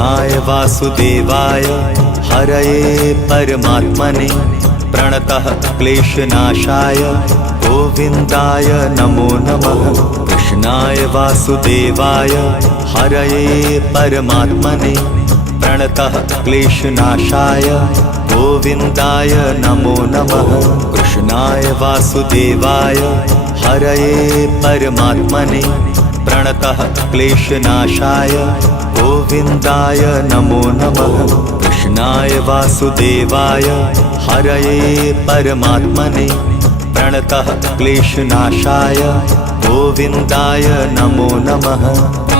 कृष्णाय वासुदेवाय हरये परमात्मने प्रणतः क्लेशनाशाय गोविन्दाय नमो नमः। कृष्णाय वासुदेवाय हरये परमात्मने प्रणतः क्लेशनाशाय गोविन्दाय नमो नमः। कृष्णाय वासुदेवाय हरये परमात्मने प्रणतः क्लेशनाशाय गोविन्दाय नमो नमः। कृष्णाय वासुदेवाय हरये परमात्मने प्रणतः क्लेशनाशाय गोविन्दाय नमो नमः।